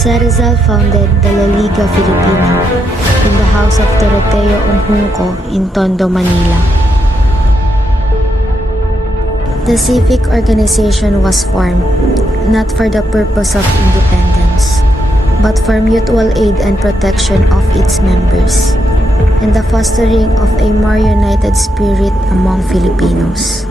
Jose Rizal founded the La Liga Filipina in the house of Doroteo Junco in Tondo, Manila. The civic organization was formed not for the purpose of independence, but for mutual aid and protection of its members, and the fostering of a more united spirit among Filipinos.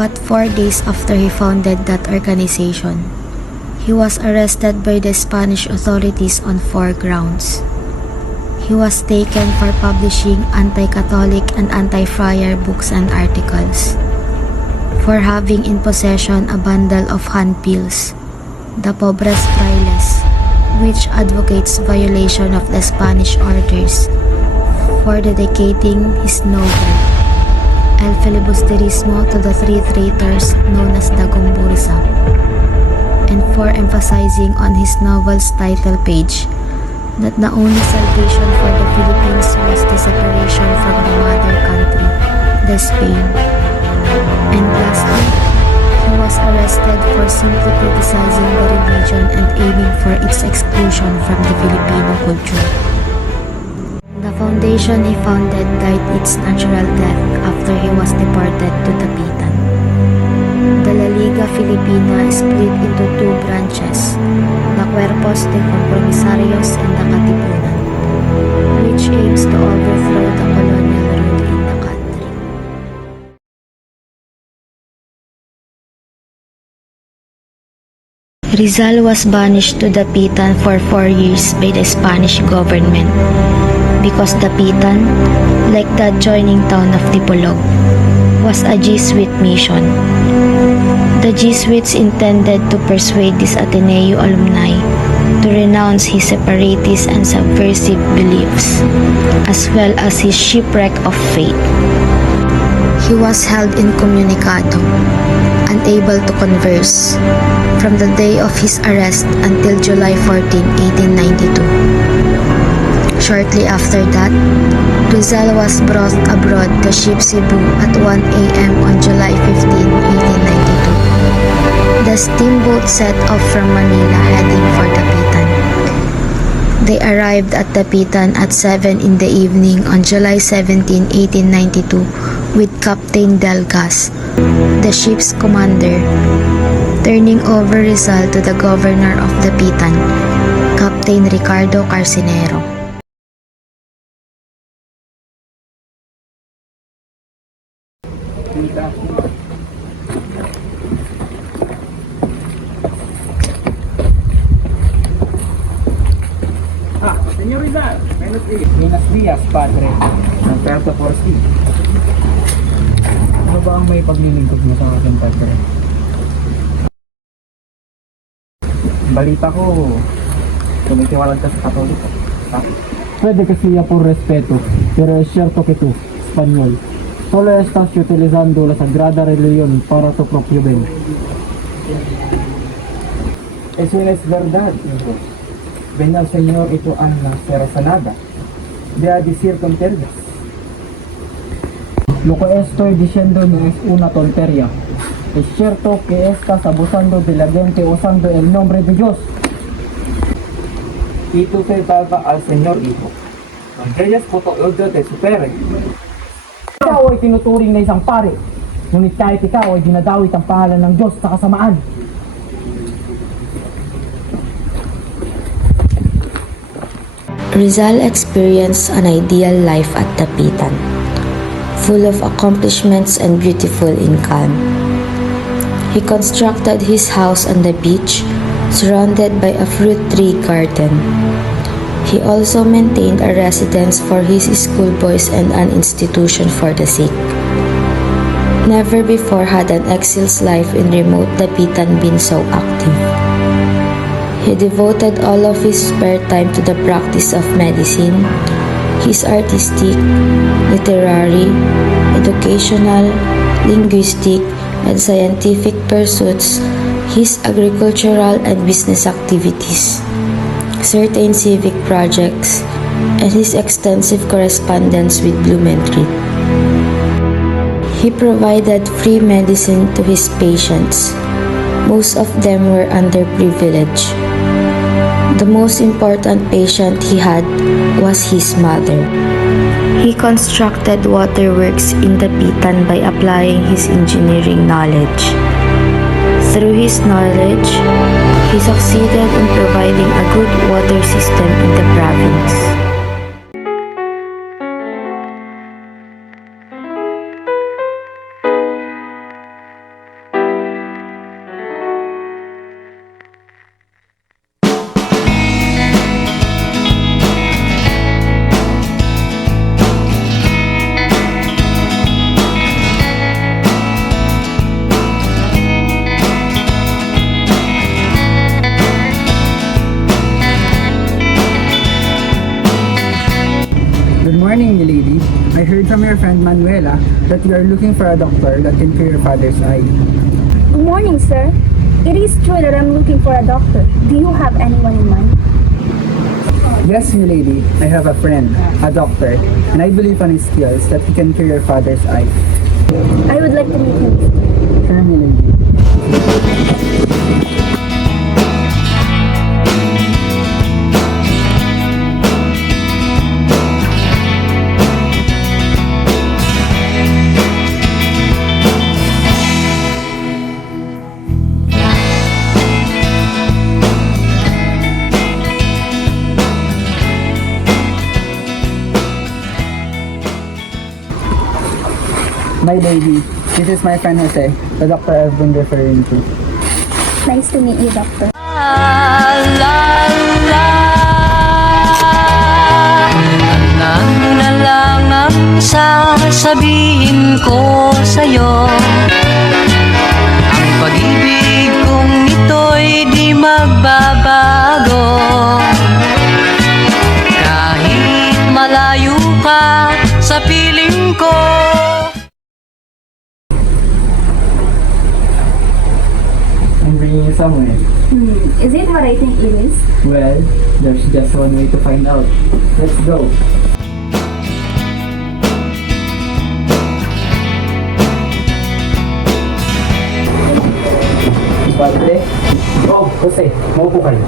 But 4 days after he founded that organization, he was arrested by the Spanish authorities on 4 grounds. He was taken for publishing anti-Catholic and anti-friar books and articles, for having in possession a bundle of handbills, the Pobres Frailes, which advocates violation of the Spanish orders, for dedicating his novel El Filibusterismo to the 3 traitors known as Dagong Bursa, and for emphasizing on his novel's title page that the only salvation for the Philippines was the separation from the mother country, the Spain. And lastly, he was arrested for simply criticizing the religion and aiming for its exclusion from the Filipino culture. The foundation he founded died its natural death after he was deported to Dapitan. The La Liga Filipina is split into 2 branches, the Cuerpos de Compromisarios and the Katipunan, which aims to overthrow the colonial rule in the country. Rizal was banished to Dapitan for 4 years by the Spanish government, because Dapitan, like the adjoining town of Dipolog, was a Jesuit mission. The Jesuits intended to persuade this Ateneo alumni to renounce his separatist and subversive beliefs, as well as his shipwreck of faith. He was held incommunicado, unable to converse, from the day of his arrest until July 14, 1892. Shortly after that, Rizal was brought abroad to ship Cebu at 1 a.m. on July 15, 1892. The steamboat set off from Manila heading for Dapitan. They arrived at Dapitan at 7 in the evening on July 17, 1892 with Captain Delgas, the ship's commander, turning over Rizal to the governor of Dapitan, Captain Ricardo Carcinero. Señor Rizal, buenos días, Padre ng Puerto Porci. Ano ba ang may paglilingkod mo sa akin, Padre? Balita ko, tumitiwalag ka sa Katoliko. Puede que sea por respeto, pero es cierto que tú, español, solo estás utilizando la sagrada religión para tu propio bien. Eso no es verdad, hijo. Ven al Señor y tu alma será sanada. Ve a decir tonterías. Lo que estoy diciendo no es una tontería. Es cierto que estás abusando de la gente usando el nombre de Dios. Y tú te salva al Señor, hijo. Tonterías po to te supere. Ikaw ay tinuturing na isang pare. Ngunit kahit ikaw ay dinadawit ang pangalan ng Diyos sa kasamaan. Rizal experienced an ideal life at Dapitan, full of accomplishments and beautiful in calm. He constructed his house on the beach, surrounded by a fruit tree garden. He also maintained a residence for his schoolboys and an institution for the sick. Never before had an exil's life in remote Dapitan been so active. He devoted all of his spare time to the practice of medicine, his artistic, literary, educational, linguistic, and scientific pursuits, his agricultural and business activities, certain civic projects, and his extensive correspondence with Blumentritt. He provided free medicine to his patients. Most of them were underprivileged. The most important patient he had was his mother. He constructed waterworks in Dapitan by applying his engineering knowledge. Through his knowledge, he succeeded in providing a good water system in the province. Good morning, milady. I heard from your friend Manuela that you are looking for a doctor that can cure your father's eye. Good morning, sir. It is true that I'm looking for a doctor. Do you have anyone in mind? Yes, milady. I have a friend, a doctor, and I believe on his skills that he can cure your father's eye. I would like to meet him. Sure, milady. My lady, this is my friend Jose, the doctor I've been referring to. Nice to meet you, doctor. Ano na lang ang sasabihin ko sa'yo. Ang pag-ibig kong ito'y di magbabago. Kahit malayo ka sa piling ko. I'm bringing you somewhere. Is it what I think it is? Well, there's just one way to find out. Let's go. Padre? Oh, Jose, maupo kayo.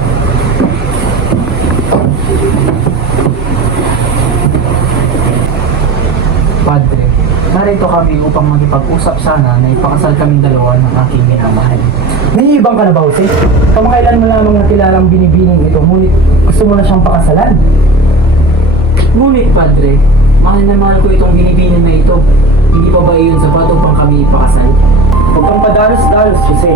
Padre, narito kami upang makipag-usap sana na ipakasal kaming dalawa ng aking minamahal. Nahihibang ka na ba, Jose? Kamakailan mo lamang nakilalang binibining ito, ngunit gusto mo na siyang pakasalan. Ngunit, Padre, mahal na mahal ko itong binibining na ito. Hindi pa ba iyon sapat upang kami ipakasal? Huwag kang padalos-dalos, Jose.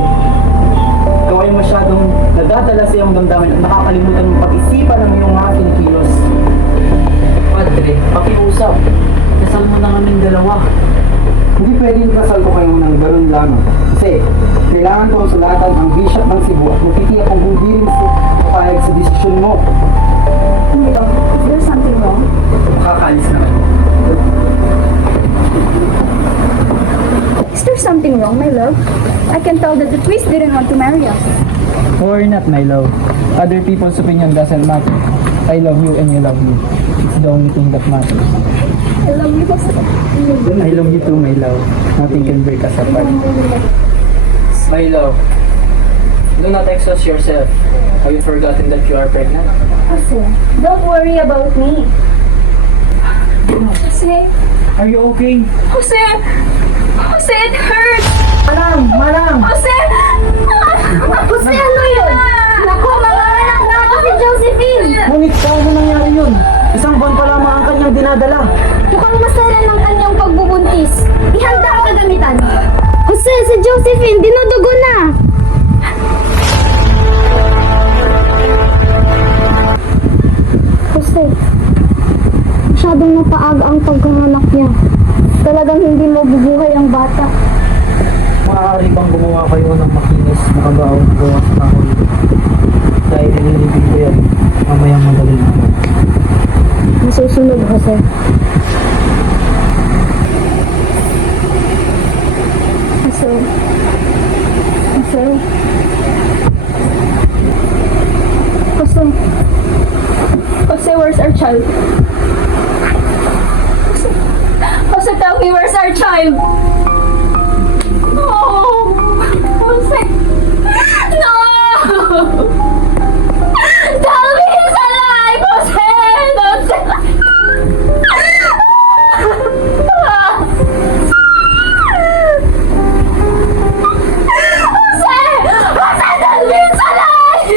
Ikaw ay masyadong nadadala sa iyong damdamin at nakakalimutan mong pag-isipan ng iyong mga kinikilos. Padre, pakiusap. Kasal mo na kaming dalawa. Hindi pwedeng kasal ko kayo ng gano'n lamang. Kasi kailangan kong sulatan ang bishop ng Cebu at magtitiyak kung hindi rin papayag sa desisyon mo. Is there something wrong? Makakaalis na kayo. Is there something wrong, my love? I can tell that the priest didn't want to marry us. Or not, my love. Other people's opinion doesn't matter. I love you and you love me. It's the only thing that matters. I love you, Jose. I love you too, my love. Nothing can break us apart. My love, do not exhaust yourself. Have you forgotten that you are pregnant? Jose, don't worry about me. Jose, Are you okay? Jose, Jose, it hurts. Manang! Jose! Jose, ano yun? Naku, manganak na ako si Josephine. Ngunit paano nangyari yun? Isang buwan pa lamang ang kanyang dinadala. Mukhang masaya ng kanyang pagbubuntis. Ihanda ang kagamitan. Jose, si Josephine, dinudugo na. Jose, masyadong napaaga ang pagkanganak niya. Talagang hindi mabubuhay ang bata. Maaari bang gumawa kayo ng makinis na kabaong gawa sa kahoy? Dahil nililibig ko yan mamayang madaling araw. Masusunod, Jose. Jose. Jose. Jose. Jose, where's our child? Jose, Jose, tell me, where's our child? No! Jose! No! Tell me he's alive, Jose! Jose! Jose! Jose, tell me he's alive!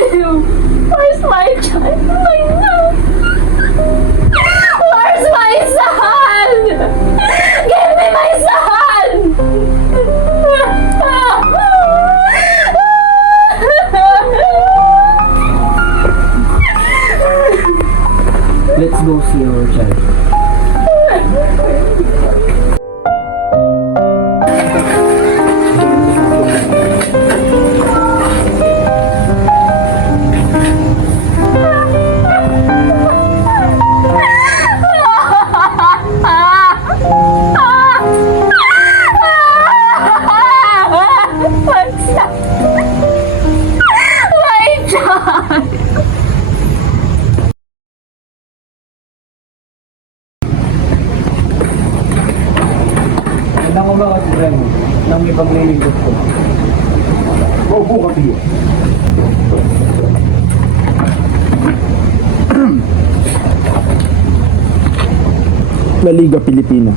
Where's my child? My son! Where's my son? Give me my son! Let's go see our child. My son! My child! Alam mo ba kasi Remo, nang ipaglilingkod ko? Opo, kapiyo. La Liga Pilipina.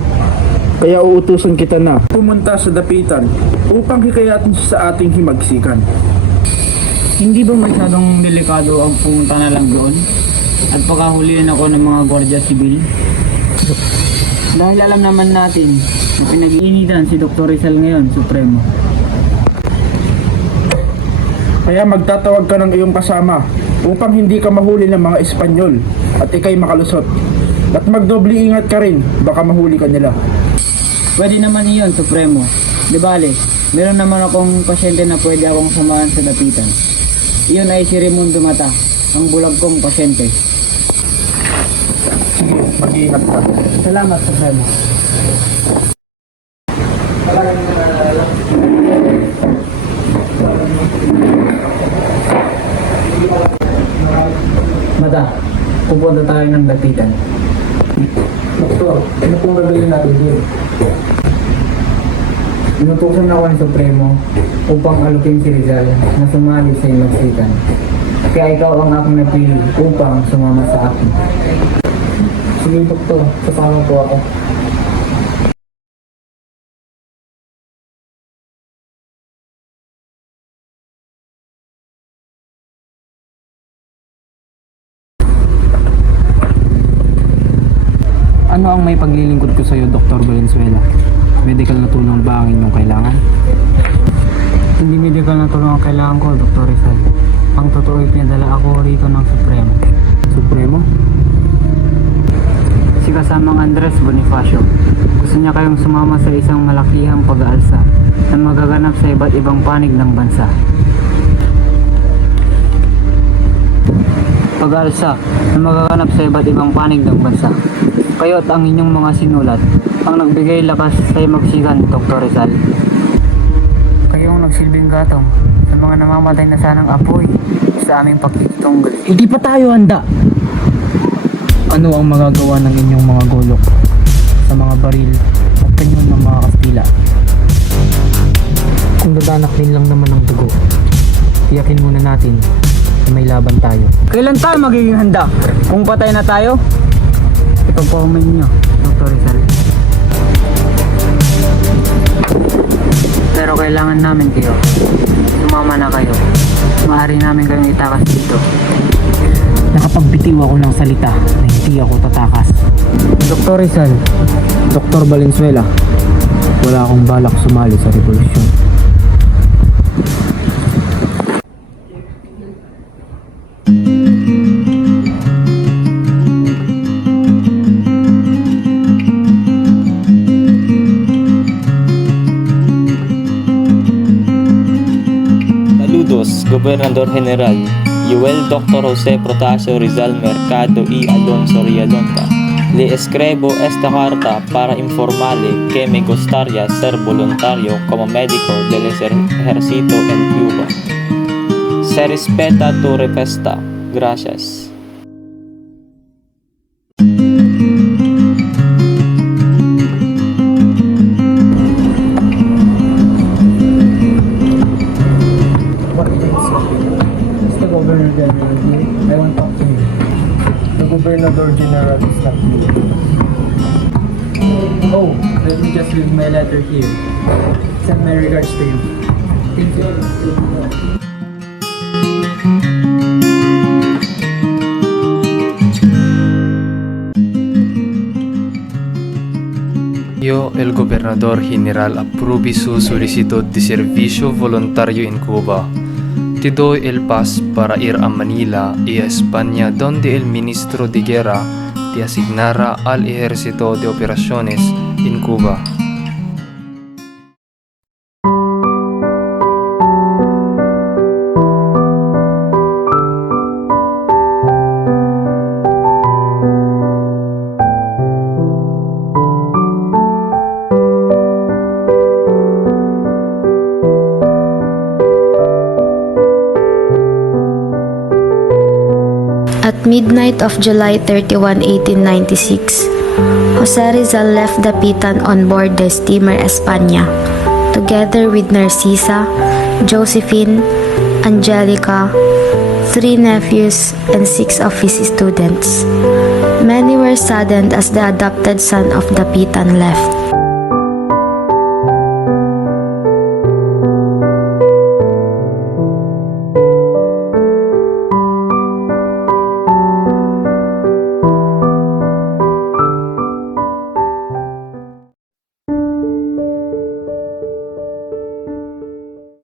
Kaya uutusan kita na pumunta sa dapitan upang hikayatin siya sa ating himagsikan. Hindi ba masyadong delikado ang pumunta na lang doon? At pagkahulihan ako ng mga Guardia Civil? Dahil alam naman natin na pinag-iinitan si Dr. Rizal ngayon, Supremo. Kaya magtatawag ka ng iyong kasama upang hindi ka mahuli ng mga Espanyol at ikay makalusot. At magdoble ingat ka rin, baka mahuli ka nila. Pwede naman iyon, Supremo. Di bale, meron naman akong pasyente na pwede akong samahan sa dapitan. Iyon ay si Raimundo Mata, ang bulag kong pasyente. Sige, mag-iingat ka. Salamat, Supremo. Mata, pupunta tayo ng dapitan. Doktor, ano pong gagawin natin dito? Inutusan ako ng Supremo upang alukin si Rizal na sumali sa imagsikan. Kaya ikaw ang aking napili upang sumama sa akin. Sige, Doktor, sasama po ako. Ano ang may paglilingkod ko sa iyo, Dr. Valenzuela? Medical na tulong ba ang inyong kailangan? Hindi medical na tulong ang kailangan ko, Dr. Rizal. Ang totoo ay pinadala ako rito ng Supremo. Supremo? Si kasamang Andres Bonifacio. Gusto niya kayong sumama sa isang malakihang pag-aalsa na magaganap sa iba't ibang panig ng bansa. Pag-aalsa na magaganap sa iba't ibang panig ng bansa. Kayo at ang inyong mga sinulat ang nagbigay lakas sa imagsikan, Dr. Rizal. Kayong nagsilbing gatong sa mga namamatay na sanang apoy sa aming pagtitunggal. Hindi pa tayo handa. Ano ang magagawa ng inyong mga golok sa mga baril at kanyon ng mga Kastila? Kung dadanak din lang naman ng dugo, tiyakin muna natin na may laban tayo. Kailan tayo magiging handa? Kung patay na tayo? Ipagpahumin niyo, Dr. Rizal. Pero kailangan namin kayo. Sumama na kayo. Maaari namin kayong itakas dito. Nakapagbitiw ako ng salita na hindi ako tatakas. Dr. Rizal, Dr. Valenzuela, wala akong balak sumali sa revolusyon. Saludos, Gobernador General Yuel Dr. Jose Protasio Rizal Mercado y Alonso Rialonga. Le escribo esta carta para informarle que me gustaría ser voluntario como médico del ejército en Cuba. Se respeta tu respuesta. Gracias. Mr. Governor General, I want to talk to you. The Governor General is not here. Oh, let me just leave my letter here. Send my regards to you. Thank you. Yo, el gobernador general, apruebe su solicitud de servicio voluntario en Cuba. Te doy el pas para ir a Manila y a España, donde el ministro de guerra te asignará al ejército de operaciones en Cuba. At midnight of July 31, 1896, Jose Rizal left the Pitan on board the steamer España, together with Narcisa, Josephine, Angelica, 3 nephews, and 6 of his students. Many were saddened as the adopted son of the Pitan left.